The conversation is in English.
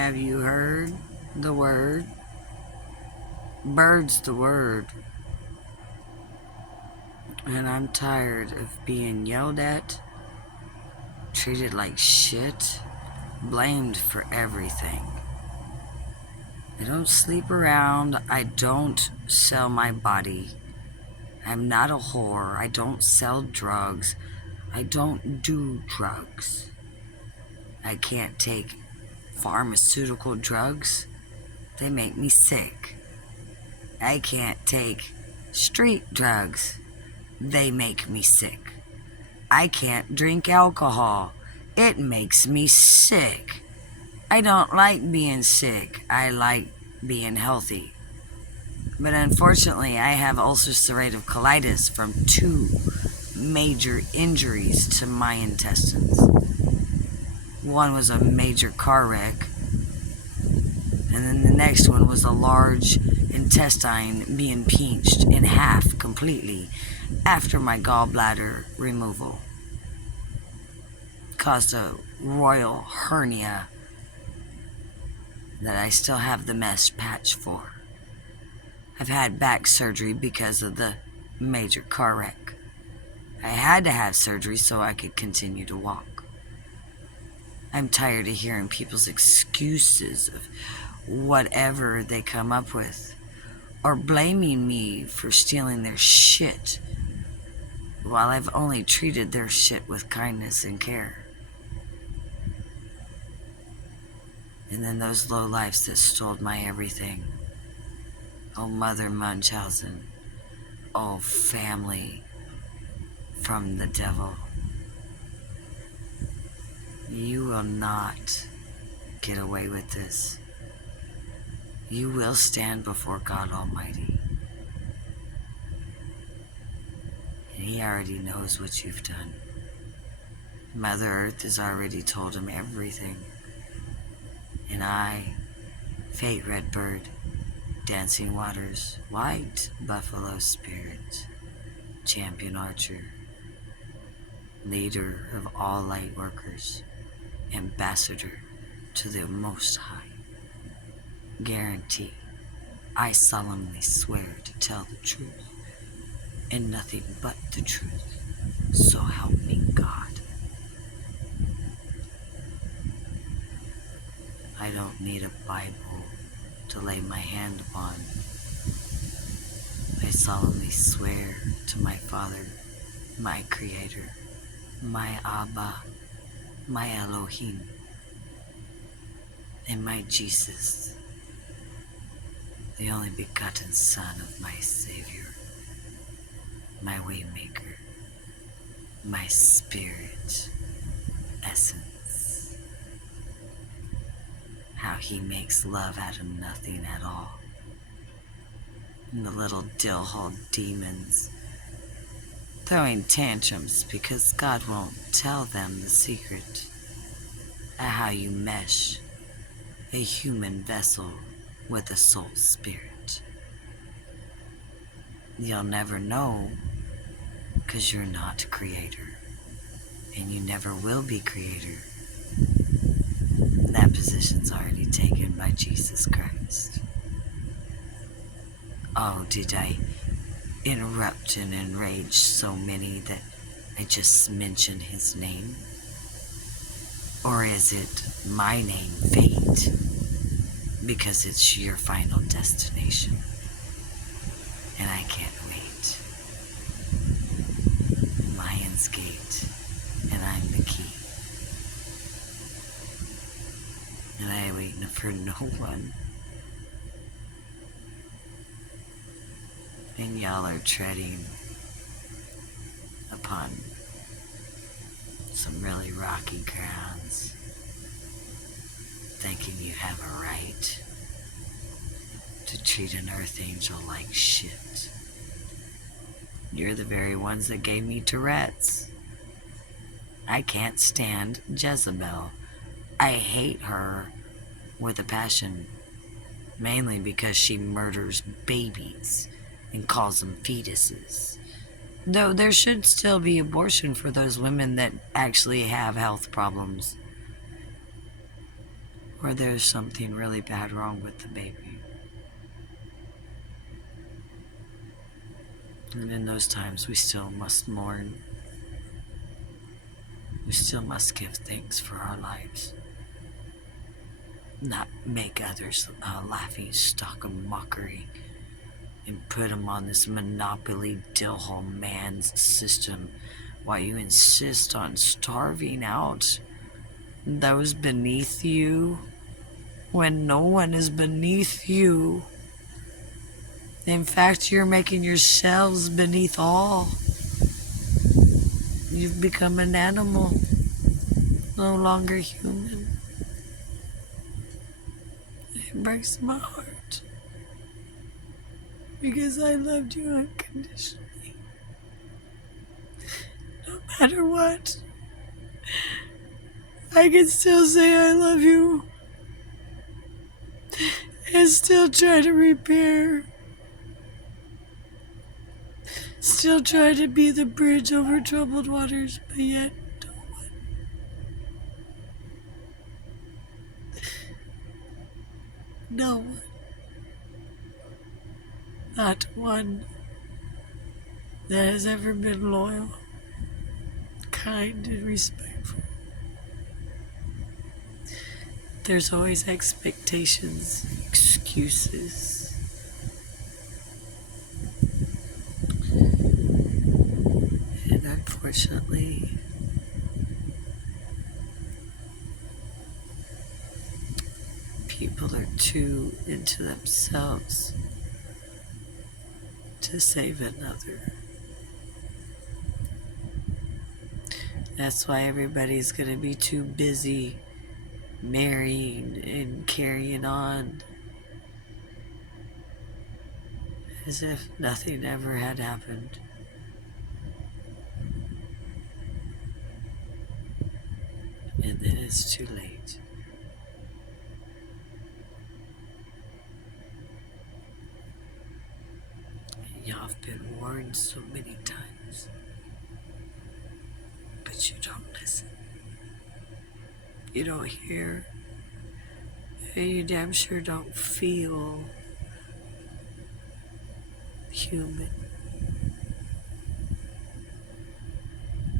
Have you heard the word? Bird's the word. And I'm tired of being yelled at, treated like shit, blamed for everything. I don't sleep around. I don't sell my body. I'm not a whore. I don't sell drugs. I don't do drugs. I can't take pharmaceutical drugs. They make me sick. I can't take street drugs. They make me sick. I can't drink alcohol. It makes me sick. I don't like being sick. I like being healthy. But unfortunately, I have ulcerative colitis from 2 major injuries to my intestines. One was a major car wreck, and then the next one was a large intestine being pinched in half completely after my gallbladder removal. Caused a royal hernia that I still have the mesh patch for. I've had back surgery because of the major car wreck. I had to have surgery so I could continue to walk. I'm tired of hearing people's excuses of whatever they come up with, or blaming me for stealing their shit, while I've only treated their shit with kindness and care. And then those lowlifes that stole my everything. Oh, Mother Munchausen. Oh, family from the devil. You will not get away with this. You will stand before God Almighty. And He already knows what you've done. Mother Earth has already told Him everything. And I, Fate Red Bird, Dancing Waters, White Buffalo Spirit, Champion Archer, leader of all Lightworkers, ambassador to the Most High, guarantee, I solemnly swear to tell the truth, and nothing but the truth, so help me God. I don't need a Bible to lay my hand upon. I solemnly swear to my Father, my Creator, my Abba, my Elohim, and my Jesus, the only begotten Son of my Savior, my Waymaker, my Spirit, essence. How He makes love out of nothing at all. And the little dill-hole demons throwing tantrums because God won't tell them the secret of how you mesh a human vessel with a soul spirit. You'll never know because you're not creator, and you never will be creator. That position's already taken by Jesus Christ. Oh, did I interrupt and enrage so many that I just mention His name? Or is it my name, Fate, because it's your final destination? And I can't wait. Lion's Gate, and I'm the key. And I ain't waiting for no one. And y'all are treading upon some really rocky grounds, thinking you have a right to treat an earth angel like shit. You're the very ones that gave me Tourette's. I can't stand Jezebel. I hate her with a passion, mainly because she murders babies and calls them fetuses. Though there should still be abortion for those women that actually have health problems. or there's something really bad wrong with the baby. And in those times, we still must mourn. We still must give thanks for our lives. Not make others a laughing stock of mockery and put them on this monopoly dillhole man's system while you insist on starving out those beneath you when no one is beneath you. In fact, you're making yourselves beneath all. You've become an animal, no longer human. It breaks my heart because I loved you unconditionally. No matter what, I can still say I love you and still try to repair. Still try to be the bridge over troubled waters, but yet no one, not one, that has ever been loyal, kind, and respectful. There's always expectations, excuses. And unfortunately, people are too into themselves to save another. That's why everybody's going to be too busy marrying and carrying on as if nothing ever had happened. And then it's too late. Y'all have been warned so many times, but you don't listen. You don't hear, and you damn sure don't feel human.